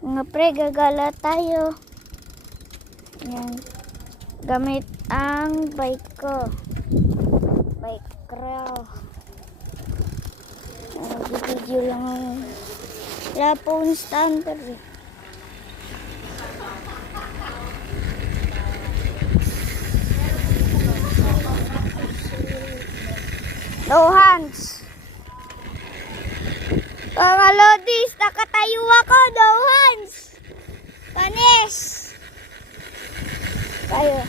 Mga pre, gagala tayo. Yan. Gamit ang bike ko. Bike rail. Video lang ang wala phone standard eh. No hands. Mga lodis, nakatayo ako. No hands. Panis. Tayo.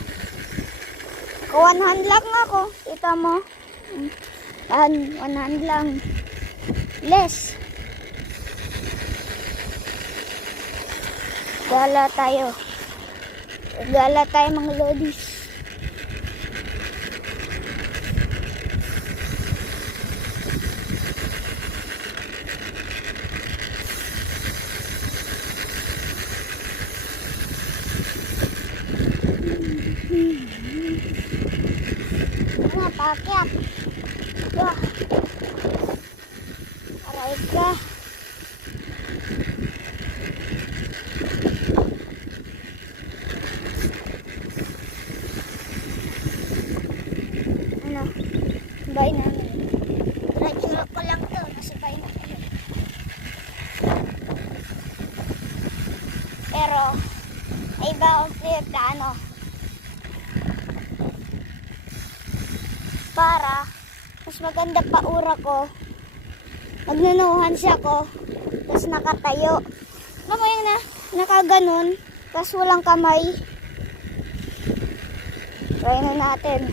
One hand lang ako. Kita mo. One hand lang. Less. Gala tayo. Gala tayo mga lodis. Mga pakyat. Wah. Aray ka. Ano? Bay namin. Radyo ko lang to. Nasibay na kayo. Pero, ay iba akong clear na ano. Para mas maganda pa ura ko. Magnunuhan siya ko. Tapos nakatayo. Ano mo yung nakaganon. Tapos walang kamay. Try na natin.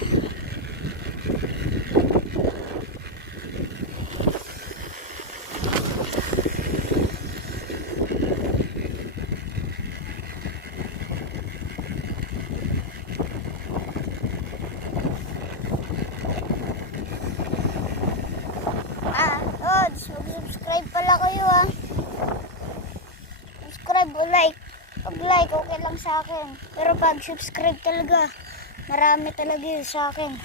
Mag-subscribe pala kayo ah. Subscribe o like. Pag like, okay lang sa akin. Pero pag subscribe talaga, marami talaga yun sa akin.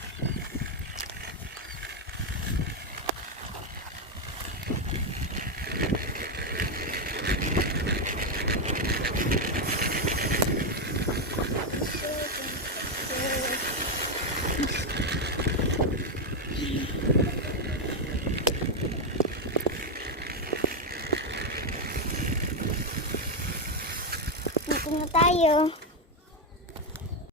Dito na tayo.